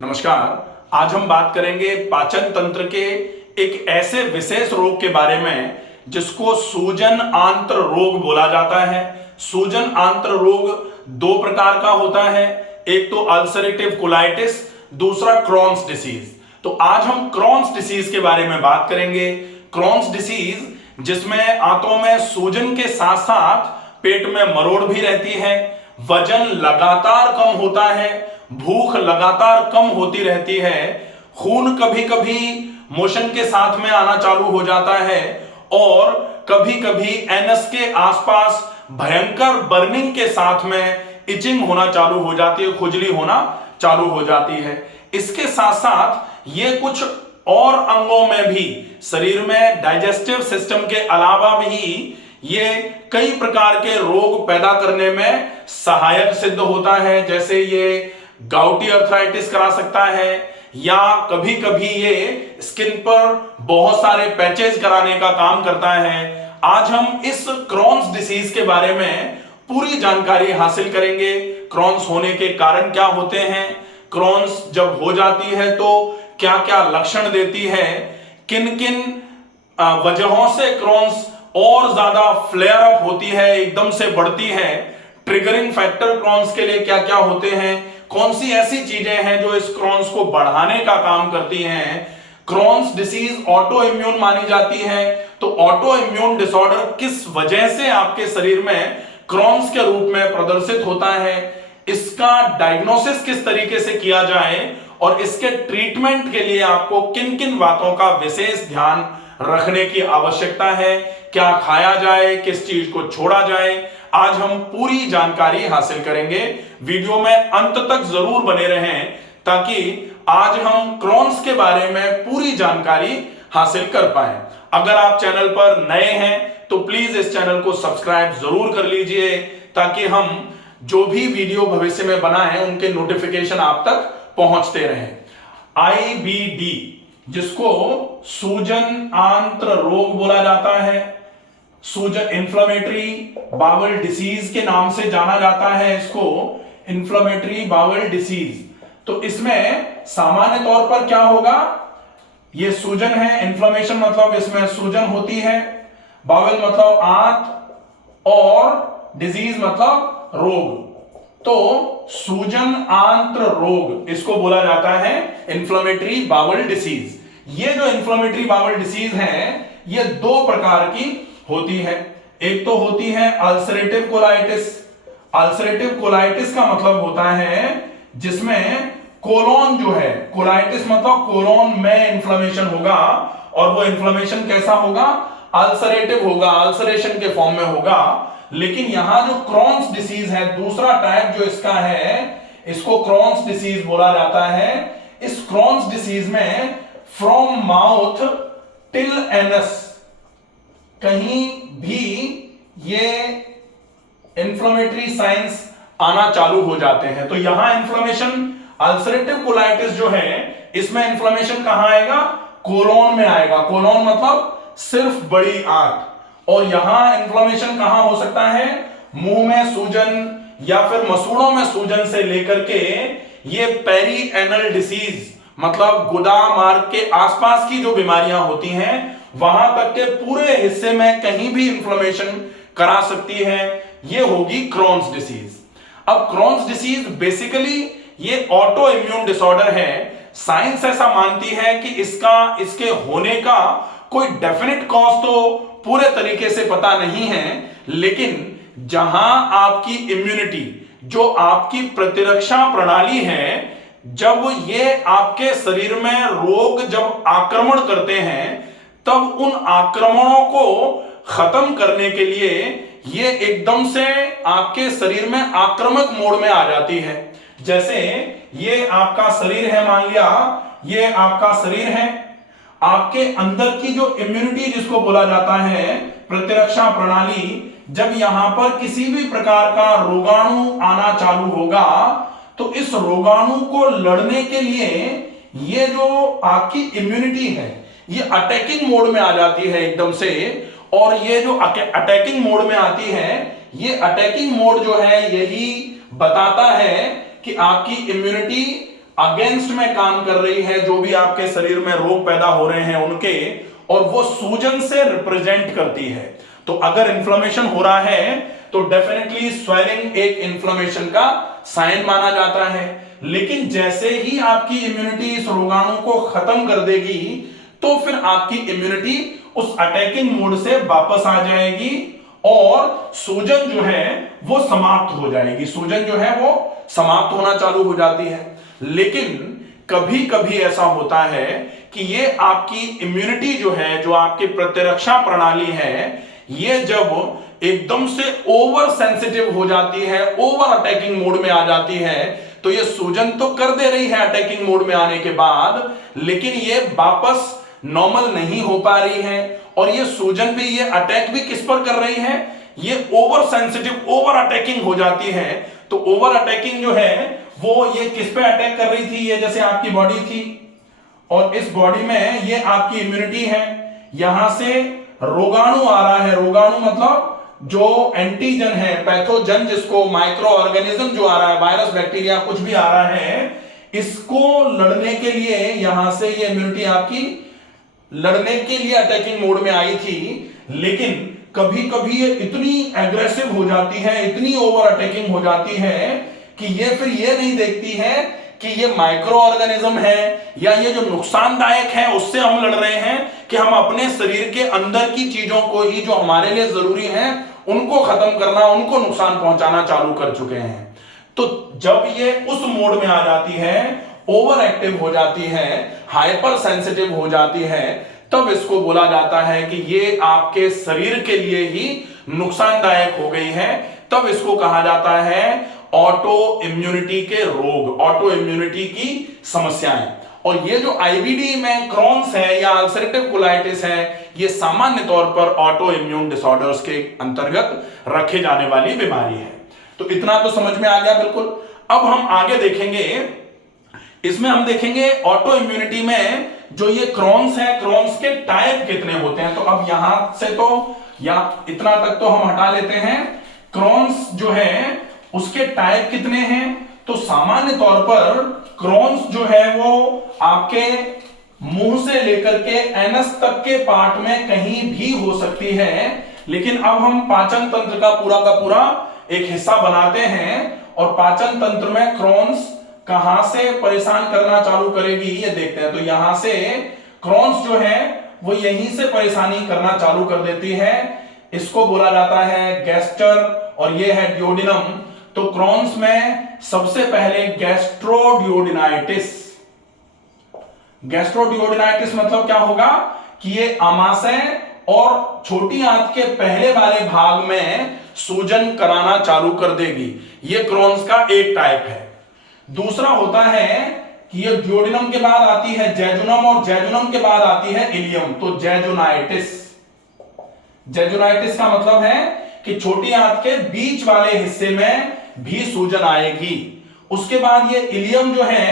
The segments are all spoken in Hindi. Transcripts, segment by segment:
नमस्कार। आज हम बात करेंगे पाचन तंत्र के एक ऐसे विशेष रोग के बारे में जिसको सूजन आंत्र रोग बोला जाता है। सूजन आंत्र रोग दो प्रकार का होता है, एक तो अल्सरेटिव कोलाइटिस, दूसरा क्रॉन्स डिसीज। तो आज हम क्रॉन्स डिसीज के बारे में बात करेंगे। क्रॉन्स डिसीज जिसमें आंतों में सूजन के साथ साथ पेट में मरोड़ भी रहती है, वजन लगातार कम होता है, भूख लगातार कम होती रहती है, खून कभी कभी मोशन के साथ में आना चालू हो जाता है और कभी कभी एनस के आसपास भयंकर बर्निंग के साथ में इचिंग होना चालू हो जाती है, खुजली होना चालू हो जाती है। इसके साथ साथ ये कुछ और अंगों में भी, शरीर में डाइजेस्टिव सिस्टम के अलावा भी ये कई प्रकार के रोग पैदा करने में सहायक सिद्ध होता है। जैसे ये गाउटी अर्थराइटिस करा सकता है या कभी कभी ये स्किन पर बहुत सारे पैचेस कराने का काम करता है। आज हम इस क्रॉन्स डिसीज के बारे में पूरी जानकारी हासिल करेंगे। क्रॉन्स होने के कारण क्या होते हैं, क्रॉन्स जब हो जाती है तो क्या क्या लक्षण देती है, किन किन वजहों से क्रॉन्स और ज्यादा फ्लेयर अप होती है, एकदम से बढ़ती है, ट्रिगरिंग फैक्टर क्रॉन्स के लिए क्या क्या होते हैं, कौन सी ऐसी चीजें हैं जो इस क्रॉन्स को बढ़ाने का काम करती हैं। क्रॉन्स डिसीज ऑटो इम्यून मानी जाती है, तो ऑटो इम्यून डिसऑर्डर किस वजह से आपके शरीर में क्रॉन्स के रूप में प्रदर्शित होता है, इसका डायग्नोसिस किस तरीके से किया जाए और इसके ट्रीटमेंट के लिए आपको किन किन बातों का विशेष ध्यान रखने की आवश्यकता है, क्या खाया जाए, किस चीज को छोड़ा जाए, आज हम पूरी जानकारी हासिल करेंगे। वीडियो में अंत तक जरूर बने रहें ताकि आज हम क्रॉन्स के बारे में पूरी जानकारी हासिल कर पाए। अगर आप चैनल पर नए हैं तो प्लीज इस चैनल को सब्सक्राइब जरूर कर लीजिए ताकि हम जो भी वीडियो भविष्य में बनाएं उनके नोटिफिकेशन आप तक पहुंचते रहें। IBD जिसको सूजन आंत्र रोग बोला जाता है, सूजन इंफ्लेमेटरी बाउल डिसीज के नाम से जाना जाता है, इसको इंफ्लेमेटरी बाउल डिसीज। तो इसमें सामान्य तौर पर क्या होगा, ये सूजन है, इंफ्लेमेशन मतलब इसमें सूजन होती है, बाउल मतलब आंत और डिजीज मतलब रोग। तो सूजन आंत्र रोग इसको बोला जाता है इंफ्लेमेटरी बाउल डिसीज। ये जो इंफ्लेमेटरी बाउल डिसीज है ये दो प्रकार की होती है। एक तो होती है अल्सरेटिव कोलाइटिस। अल्सरेटिव कोलाइटिस का मतलब होता है जिसमें कोलोन जो है, कोलाइटिस मतलब कोलोन में इंफ्लेमेशन होगा और वो इंफ्लेमेशन कैसा होगा, अल्सरेटिव होगा, अल्सरेशन के फॉर्म में होगा। लेकिन यहां जो क्रॉन्स डिसीज है, दूसरा टाइप जो इसका है, इसको क्रॉन्स डिसीज बोला जाता है। इस क्रॉन्स डिसीज में फ्रॉम माउथ टिल एनस कहीं भी ये इंफ्लेमेटरी साइंस आना चालू हो जाते हैं। तो यहां इंफ्लेमेशन, अल्सरेटिव कोलाइटिस जो है इसमें इंफ्लेमेशन कहां आएगा, कोलोन में आएगा। कोलोन मतलब सिर्फ बड़ी आंत। और यहां इंफ्लेमेशन कहां हो सकता है, मुंह में सूजन या फिर मसूड़ों में सूजन से लेकर के ये पेरी एनल डिसीज मतलब गुदा मार्ग के आसपास की जो बीमारियां होती हैं वहां तक के पूरे हिस्से में कहीं भी इंफ्लेमेशन करा सकती है, ये होगी क्रॉन्स डिसीज। अब क्रॉन्स डिसीज बेसिकली ये ऑटो इम्यून डिसऑर्डर है। साइंस ऐसा मानती है कि इसके होने का कोई डेफिनेट कॉज तो पूरे तरीके से पता नहीं है, लेकिन जहां आपकी इम्यूनिटी, जो आपकी प्रतिरक्षा प्रणाली है, जब ये आपके शरीर में रोग जब आक्रमण करते हैं तब उन आक्रमणों को खत्म करने के लिए ये एकदम से आपके शरीर में आक्रामक मोड में आ जाती है। जैसे ये आपका शरीर है, मान लिया ये आपका शरीर है, आपके अंदर की जो इम्यूनिटी जिसको बोला जाता है, प्रतिरक्षा प्रणाली, जब यहां पर किसी भी प्रकार का रोगाणु आना चालू होगा तो इस रोगाणु को लड़ने के लिए ये जो आपकी इम्यूनिटी है ये अटैकिंग मोड में आ जाती है एकदम से। और ये जो अटैकिंग मोड में आती है, ये अटैकिंग मोड जो है यही बताता है कि आपकी इम्यूनिटी अगेंस्ट में काम कर रही है, जो भी आपके शरीर में रोग पैदा हो रहे हैं उनके, और वो सूजन से रिप्रेजेंट करती है। तो अगर इन्फ्लेमेशन हो रहा है तो डेफिनेटली स्वेलिंग एक इन्फ्लेमेशन का साइन माना जाता है। लेकिन जैसे ही आपकी इम्यूनिटी इस रोगाणु को खत्म कर देगी तो फिर आपकी इम्यूनिटी उस अटैकिंग मोड से वापस आ जाएगी और सूजन जो है वो समाप्त हो जाएगी, सूजन जो है वो समाप्त होना चालू हो जाती है। लेकिन कभी कभी ऐसा होता है कि ये आपकी इम्यूनिटी जो है, जो आपकी प्रतिरक्षा प्रणाली है, ये जब एकदम से ओवर सेंसिटिव हो जाती है, ओवर अटैकिंग मोड में आ जाती है, तो ये सूजन तो कर दे रही है अटैकिंग मोड में आने के बाद, लेकिन ये वापस नॉर्मल नहीं हो पा रही है। और ये सूजन भी, ये अटैक भी किस पर कर रही है, ये ओवर सेंसिटिव, ओवर अटैकिंग हो जाती है। तो ओवर अटैकिंग जो है वो ये किस पे अटैक कर रही थी, ये जैसे आपकी बॉडी थी और इस बॉडी में ये आपकी इम्यूनिटी है, यहां से रोगाणु आ रहा है। रोगाणु मतलब जो एंटीजन है, पैथोजन, जिसको माइक्रो ऑर्गेनिज्म जो आ रहा है, वायरस, बैक्टीरिया, कुछ भी आ रहा है, इसको लड़ने के लिए यहां से ये इम्यूनिटी आपकी लड़ने के लिए अटैकिंग मोड में आई थी। लेकिन कभी कभी ये इतनी एग्रेसिव हो जाती है, इतनी ओवर अटैकिंग हो जाती है कि ये फिर ये नहीं देखती है कि ये माइक्रो ऑर्गेनिज्म है या ये जो नुकसानदायक है उससे हम लड़ रहे हैं, कि हम अपने शरीर के अंदर की चीजों को ही, जो हमारे लिए जरूरी है, उनको खत्म करना, उनको नुकसान पहुंचाना चालू कर चुके हैं। तो जब ये उस मोड में आ जाती है, ओवर एक्टिव हो जाती है, हाइपर सेंसिटिव हो जाती है, तब इसको बोला जाता है कि ये आपके शरीर के लिए ही नुकसानदायक हो गई है। तब इसको कहा जाता है ऑटो इम्यूनिटी के रोग, ऑटो इम्यूनिटी की समस्याएं। और ये जो आईबीडी में क्रॉन्स है या अल्सरेटिव कोलाइटिस है, ये सामान्य तौर पर ऑटो इम्यून डिसऑर्डर्स के अंतर्गत रखे जाने वाली बीमारी है। तो इतना तो समझ में आ गया बिल्कुल। अब हम आगे देखेंगे, इसमें हम देखेंगे ऑटो इम्यूनिटी में जो ये क्रॉन्स है, क्रॉन्स के टाइप कितने होते हैं। तो अब यहां से तो या इतना तक तो हम हटा लेते हैं। क्रॉन्स जो है उसके टाइप कितने हैं, तो सामान्य तौर पर क्रॉन्स जो है वो आपके मुंह से लेकर के एनस तक के पार्ट में कहीं भी हो सकती है। लेकिन अब हम पाचन तंत्र का पूरा एक हिस्सा बनाते हैं और पाचन तंत्र में क्रॉन्स कहां से परेशान करना चालू करेगी ये देखते हैं। तो यहां से क्रॉन्स जो है वो यहीं से परेशानी करना चालू कर देती है। इसको बोला जाता है गैस्टर और ये है डियोडिनम। तो क्रॉन्स में सबसे पहले गैस्ट्रोडियोडिनाइटिस। गैस्ट्रोडियोडिनाइटिस मतलब क्या होगा कि ये आमाशय और छोटी आंत के पहले वाले भाग में सूजन कराना चालू कर देगी। ये क्रॉन्स का एक टाइप है। दूसरा होता है कि ये डियोडिनम के बाद आती है जैजुनम और जैजुनम के बाद आती है इलियम। तो जैजुनाइटिस, जैजुनाइटिस का मतलब है कि छोटी आंत के बीच वाले हिस्से में भी सूजन आएगी। उसके बाद ये इलियम जो है,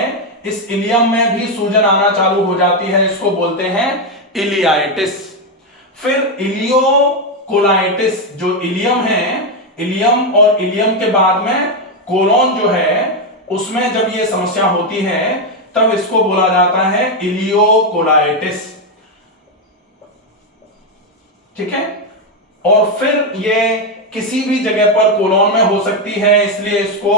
इस इलियम में भी सूजन आना चालू हो जाती है, इसको बोलते हैं इलियाइटिस। फिर इलियोकोलाइटिस, जो इलियम है, इलियम और इलियम के बाद में कोलोन जो है, उसमें जब ये समस्या होती है तब इसको बोला जाता है इलियोकोलाइटिस। ठीक है। और फिर ये किसी भी जगह पर कोलोन में हो सकती है, इसलिए इसको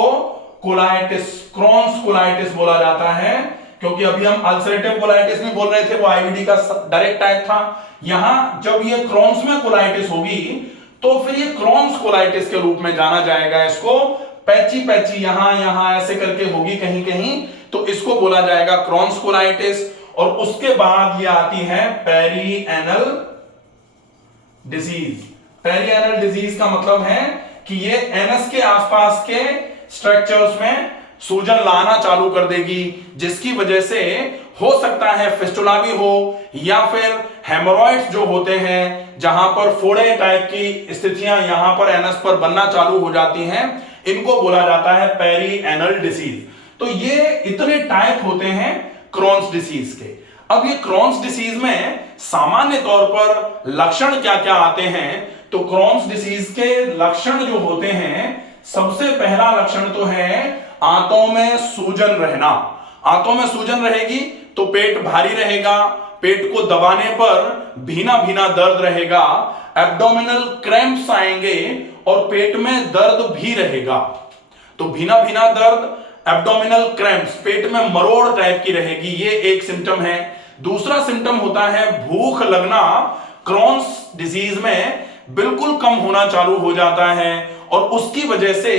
कोलाइटिस, क्रॉन्स कोलाइटिस बोला जाता है। क्योंकि अभी हम अल्सरेटिव कोलाइटिस में बोल रहे थे, वो आईबीडी का डायरेक्ट टाइप था। यहां जब ये क्रॉन्स में कोलाइटिस होगी तो फिर ये क्रॉन्स कोलाइटिस के रूप में जाना जाएगा। इसको पैची पैची यहां ऐसे करके होगी कहीं कहीं, तो इसको बोला जाएगा क्रॉन्स कोलाइटिस। और उसके बाद ये आती है पेरिएनल डिजीज। पेरिएनल डिजीज का मतलब है कि ये एनस के आसपास के स्ट्रक्चर्स में सूजन लाना चालू कर देगी, जिसकी वजह से हो सकता है फिस्टुला भी हो या फिर हेमोरॉइड्स जो होते हैं, जहां पर फोड़े टाइप की स्थितियां यहां पर एनस पर बनना चालू हो जाती हैं, इनको बोला जाता है पेरिएनल डिसीज। तो ये इतने टाइप होते हैं क्रॉन्स डिसीज के। अब ये क्रॉन्स डिसीज में सामान्य तौर पर लक्षण क्या क्या आते हैं, तो क्रॉन्स डिसीज के लक्षण जो होते हैं, सबसे पहला लक्षण तो है आंतों में सूजन रहना। आंतों में सूजन रहेगी तो पेट भारी रहेगा, पेट को दबाने पर भीना भीना दर्द रहेगा, एब्डोमिनल क्रैम्प्स आएंगे और पेट में दर्द भी रहेगा। तो भीना भीना दर्द, एब्डोमिनल क्रैम्प्स, पेट में मरोड़ टाइप की रहेगी, ये एक सिम्टम है। दूसरा सिम्टम होता है भूख लगना। क्रॉन्स डिजीज में बिल्कुल कम होना चालू हो जाता है और उसकी वजह से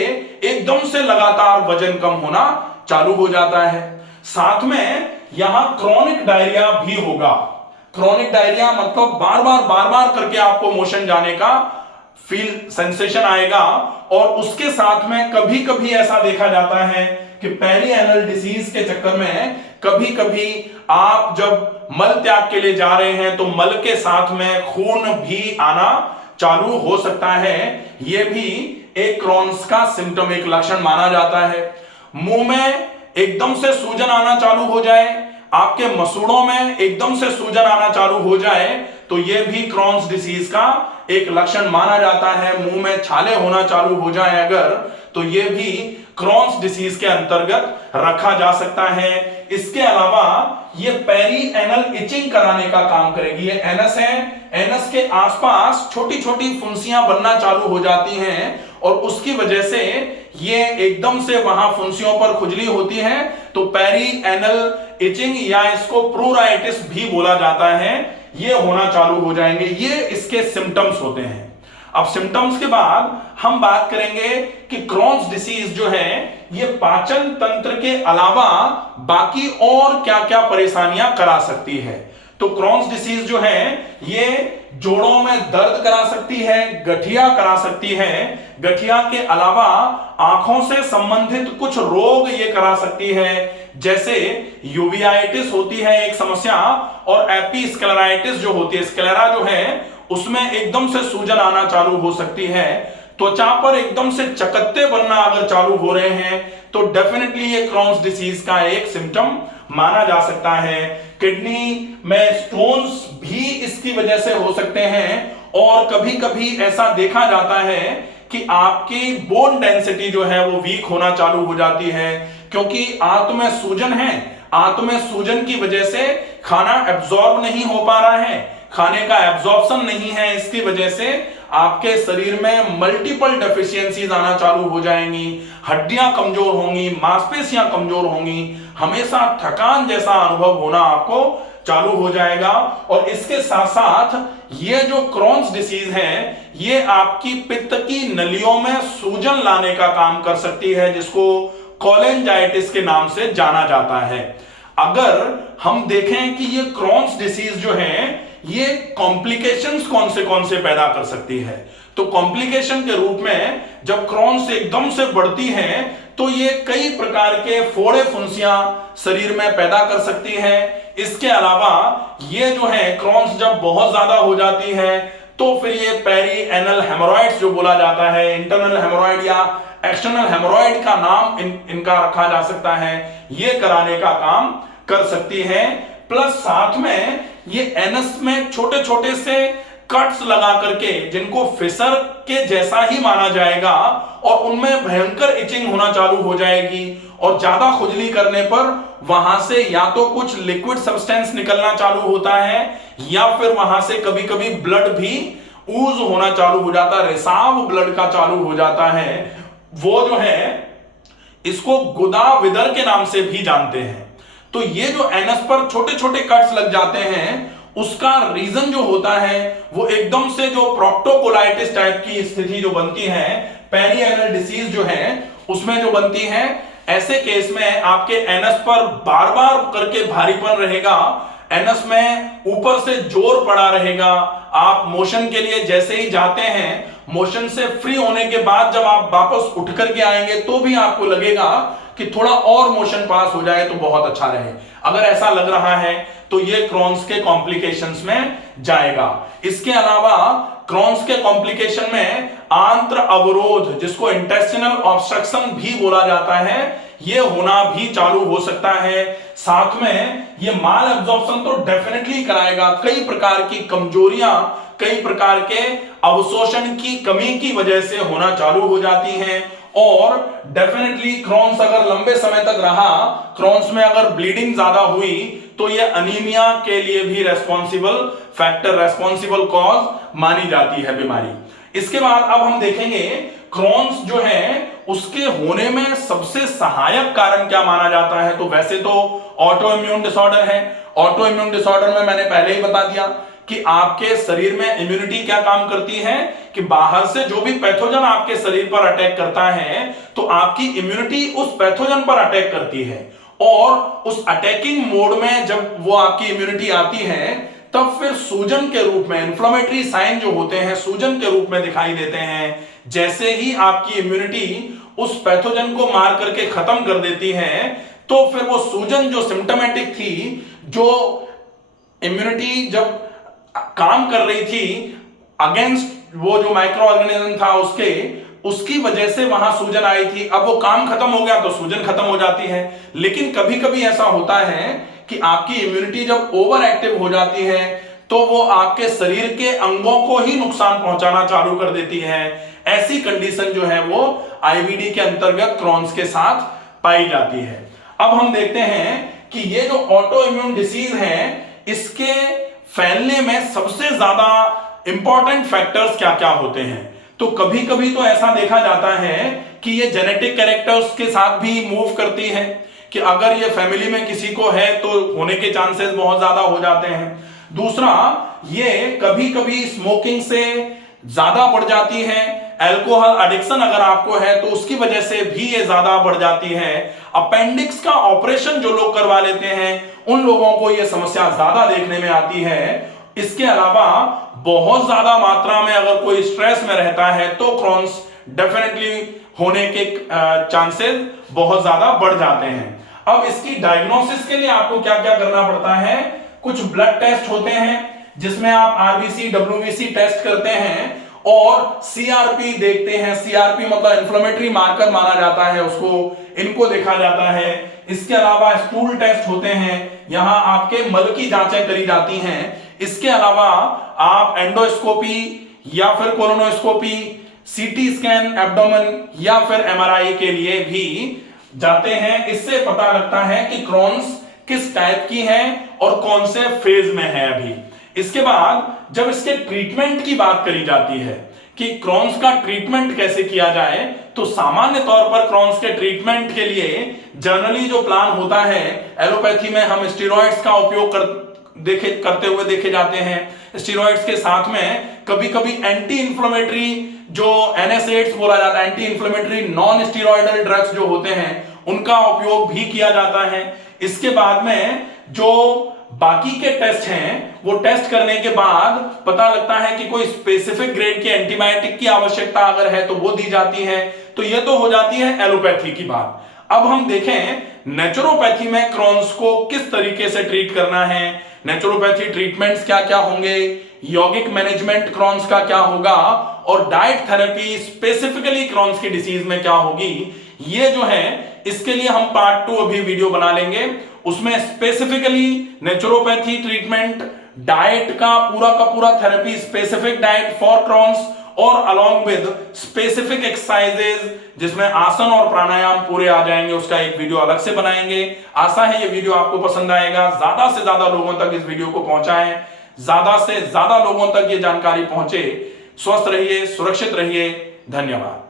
एकदम से लगातार वजन कम होना चालू हो जाता है। साथ में यहां क्रॉनिक डायरिया भी होगा। क्रॉनिक डायरिया मतलब बार बार करके आपको मोशन जाने का फील सेंसेशन आएगा और उसके साथ में कभी कभी ऐसा देखा जाता है कि पेरी एनल डिसीज के चक्कर में कभी कभी आप जब मल त्याग के लिए जा रहे हैं तो मल के साथ में खून भी आना चालू हो सकता है। यह भी एक क्रॉन्स का सिम्टम, एक लक्षण माना जाता है। मुंह में एकदम से सूजन आना चालू हो जाए, आपके मसूड़ों में एकदम से सूजन आना चालू हो जाए तो यह भी क्रॉन्स डिसीज का एक लक्षण माना जाता है। मुंह में छाले होना चालू हो जाए अगर, तो यह भी क्रॉन्स डिसीज के अंतर्गत रखा जा सकता है। इसके अलावा ये पेरी एनल इचिंग कराने का काम करेगी। ये एनस है, एनस के आसपास छोटी छोटी फुंसियां बनना चालू हो जाती हैं और उसकी वजह से ये एकदम से वहां फुंसियों पर खुजली होती है तो पेरी एनल इचिंग या इसको प्रूराइटिस भी बोला जाता है, ये होना चालू हो जाएंगे। ये इसके सिम्टम्स होते हैं। अब सिम्टम्स के बाद हम बात करेंगे कि क्रॉन्स डिसीज जो है ये पाचन तंत्र के अलावा बाकी और क्या क्या परेशानियां करा सकती है। तो क्रॉन्स डिसीज जो है ये जोड़ों में दर्द करा सकती है, गठिया करा सकती है। गठिया के अलावा आंखों से संबंधित कुछ रोग ये करा सकती है, जैसे यूवियाइटिस होती है एक समस्या, और एपिस्क्लेराइटिस जो होती है, स्क्लेरा जो है उसमें एकदम से सूजन आना चालू हो सकती है। त्वचा पर एकदम से चकत्ते बनना अगर चालू हो रहे हैं तो डेफिनेटली ये क्रॉन्स डिसीज का एक सिम्टम माना जा सकता है। किडनी में स्टोन्स भी इसकी वजह से हो सकते हैं और कभी कभी ऐसा देखा जाता है कि आपकी बोन डेंसिटी जो है वो वीक होना चालू हो जाती है, क्योंकि आंत में सूजन है। आंत में सूजन की वजह से खाना एब्जॉर्ब नहीं हो पा रहा है, खाने का एब्जॉर्प्शन नहीं है, इसकी वजह से आपके शरीर में मल्टीपल डेफिशिएंसीज आना चालू हो जाएंगी, हड्डियां कमजोर होंगी, मांसपेशियां कमजोर होंगी, हमेशा थकान जैसा अनुभव होना आपको चालू हो जाएगा। और इसके साथ साथ ये जो क्रॉन्स डिसीज है ये आपकी पित्त की नलियों में सूजन लाने का काम कर सकती है, जिसको कोलेंजाइटिस के नाम से जाना जाता है। अगर हम देखें कि ये क्रॉन्स डिसीज जो है ये कॉम्प्लिकेशंस कौन से पैदा कर सकती है, तो कॉम्प्लिकेशन के रूप में जब क्रॉन्स एकदम से बढ़ती है तो ये कई प्रकार के फोड़े फुंसियां शरीर में पैदा कर सकती है। इसके अलावा ये जो है क्रॉन्स जब बहुत ज्यादा हो जाती है तो फिर ये पेरी एनल हेमोरॉइड्स जो बोला जाता है, इंटरनल हेमोरॉइड या एक्सटर्नल हेमोरॉइड का नाम इनका रखा जा सकता है, ये कराने का काम कर सकती है। प्लस साथ में ये एनस में छोटे छोटे से कट्स लगा करके जिनको फिसर के जैसा ही माना जाएगा और उनमें भयंकर इचिंग होना चालू हो जाएगी और ज्यादा खुजली करने पर वहां से या तो कुछ लिक्विड सब्सटेंस निकलना चालू होता है या फिर वहां से कभी कभी ब्लड भी ऊज होना चालू हो जाता है, रिसाव ब्लड का चालू हो जाता है। वो जो है इसको गुदा विदर के नाम से भी जानते हैं। तो ये जो एनस पर छोटे छोटे कट्स लग जाते हैं उसका रीजन जो होता है वो एकदम से जो प्रोक्टोकोलाइटिस टाइप की स्थिति जो बनती है, पेरी एनल डिसीज जो है उसमें जो बनती है, ऐसे केस में आपके एनस पर बार बार करके भारीपन रहेगा, एनस में ऊपर से जोर पड़ा रहेगा। आप मोशन के लिए जैसे ही जाते हैं, मोशन से फ्री होने के बाद जब आप वापस उठ करके आएंगे तो भी आपको लगेगा कि थोड़ा और मोशन पास हो जाए तो बहुत अच्छा रहे। अगर ऐसा लग रहा है तो ये क्रॉन्स के कॉम्प्लिकेशंस में जाएगा। इसके अलावा क्रॉन्स के कॉम्प्लिकेशन में आंत्र अवरोध, जिसको इंटेस्टिनल ऑब्स्ट्रक्शन भी बोला जाता है, ये होना भी चालू हो सकता है। साथ में ये माल एब्जॉर्प्शन तो डेफिनेटली कराएगा। कई प्रकार की कमजोरियां, कई प्रकार के अवशोषण की कमी की वजह से होना चालू हो जाती हैं और डेफिनेटली क्रॉन्स अगर लंबे समय तक रहा, क्रॉन्स में अगर ब्लीडिंग ज्यादा हुई, तो ये अनीमिया के लिए भी रेस्पॉन्सिबल फैक्टर, रेस्पॉन्सिबल कॉज मानी जाती है बीमारी। इसके बाद अब हम देखेंगे क्रॉन्स जो है उसके होने में सबसे सहायक कारण क्या माना जाता है। तो वैसे तो ऑटो इम्यून डिसऑर्डर है। ऑटो इम्यून डिसऑर्डर में मैंने पहले ही बता दिया कि आपके शरीर में इम्यूनिटी क्या काम करती है कि बाहर से जो भी पैथोजन आपके शरीर पर अटैक करता है तो आपकी इम्यूनिटी उस पैथोजन पर अटैक करती है, और उस अटैकिंग मोड में जब वो आपकी इम्यूनिटी आती है तब फिर सूजन के रूप में इन्फ्लेमेटरी साइन जो होते हैं सूजन के रूप में दिखाई देते हैं। जैसे ही आपकी इम्यूनिटी उस पैथोजन को मार करके खत्म कर देती है तो फिर वो सूजन जो सिम्टोमेटिक थी, जो इम्यूनिटी जब काम कर रही थी अगेंस्ट वो जो माइक्रो ऑर्गेनिज्म था उसकी वजह से वहां सूजन आई थी। अब वो काम खत्म हो गया तो सूजन खत्म हो जाती है। लेकिन कभी कभी ऐसा होता है कि आपकी इम्यूनिटी जब ओवर एक्टिव हो जाती है तो वो आपके शरीर के अंगों को ही नुकसान पहुंचाना चालू कर देती है। ऐसी कंडीशन जो है वो आईबीडी के अंतर्गत क्रॉन्स के साथ पाई जाती है। अब हम देखते हैं कि ये जो ऑटो इम्यून डिसीज है इसके फैलने में सबसे ज्यादा इंपॉर्टेंट फैक्टर्स क्या क्या होते हैं। तो कभी कभी तो ऐसा देखा जाता है कि ये जेनेटिक कैरेक्टर्स के साथ भी मूव करती है कि अगर ये फैमिली में किसी को है तो होने के चांसेस बहुत ज्यादा हो जाते हैं। दूसरा, ये कभी कभी स्मोकिंग से ज्यादा बढ़ जाती है। अल्कोहल एडिक्शन अगर आपको है तो उसकी वजह से भी ये ज्यादा बढ़ जाती है। अपेंडिक्स का ऑपरेशन जो लोग करवा लेते हैं उन लोगों को ये समस्या ज्यादा देखने में आती है। इसके अलावा बहुत ज्यादा मात्रा में अगर कोई स्ट्रेस में रहता है तो क्रॉन्स डेफिनेटली होने के चांसेस बहुत ज्यादा बढ़ जाते हैं। अब इसकी डायग्नोसिस के लिए आपको क्या क्या करना पड़ता है। कुछ ब्लड टेस्ट होते हैं जिसमें आप आरबीसी डब्ल्यूबीसी टेस्ट करते हैं और सीआरपी देखते हैं। सीआरपी मतलब इन्फ्लेमेटरी मार्कर माना जाता है उसको, इनको देखा जाता है। इसके अलावा स्टूल टेस्ट होते हैं, यहां आपके मल की जांचें करी जाती हैं। इसके अलावा आप एंडोस्कोपी या फिर कोलोनोस्कोपी, सीटी स्कैन एब्डोमेन या फिर एमआरआई के लिए भी जाते हैं। इससे पता लगता है कि क्रॉन्स किस टाइप की है और कौन से फेज में है अभी। इसके बाद जब इसके ट्रीटमेंट की बात करी जाती है कि क्रॉन्स का ट्रीटमेंट कैसे किया जाए, तो सामान्य तौर पर क्रॉन्स के ट्रीटमेंट के लिए जनरली जो प्लान होता है, एलोपैथी में हम स्टेरॉइड्स का उपयोग करते हुए देखे जाते हैं। स्टेरॉइड्स के साथ में कभी कभी एंटी इंफ्लेमेटरी जो NSAIDs बोला जाता है, anti inflammatory non steroidal drugs जो होते हैं उनका उपयोग भी किया जाता है। इसके बाद में जो बाकी के टेस्ट हैं वो टेस्ट करने के बाद पता लगता है कि कोई स्पेसिफिक ग्रेड के एंटीबायोटिक की आवश्यकता अगर है तो वो दी जाती है। तो ये तो हो जाती है एलोपैथी की बात। अब हम देखें नेचुरोपैथी में क्रॉन्स को किस तरीके से ट्रीट करना है। नेचुरोपैथी ट्रीटमेंट्स क्या क्या होंगे, यौगिक मैनेजमेंट क्रॉन्स का क्या होगा और डाइट थेरेपी स्पेसिफिकली क्रॉन्स की डिसीज में क्या होगी, ये जो है इसके लिए हम पार्ट 2 अभी वीडियो बना लेंगे। उसमें स्पेसिफिकली नेचुरोपैथी ट्रीटमेंट, डाइट का पूरा therapy, specific diet for Crohn's और अलोंग विद स्पेसिफिक एक्सरसाइजेज जिसमें आसन और प्राणायाम पूरे आ जाएंगे, उसका एक वीडियो अलग से बनाएंगे। आशा है ये वीडियो आपको पसंद आएगा। ज्यादा से ज्यादा लोगों तक इस वीडियो को पहुंचाएं, ज्यादा से ज्यादा लोगों तक ये जानकारी पहुंचे। स्वस्थ रहिए, सुरक्षित रहिए। धन्यवाद।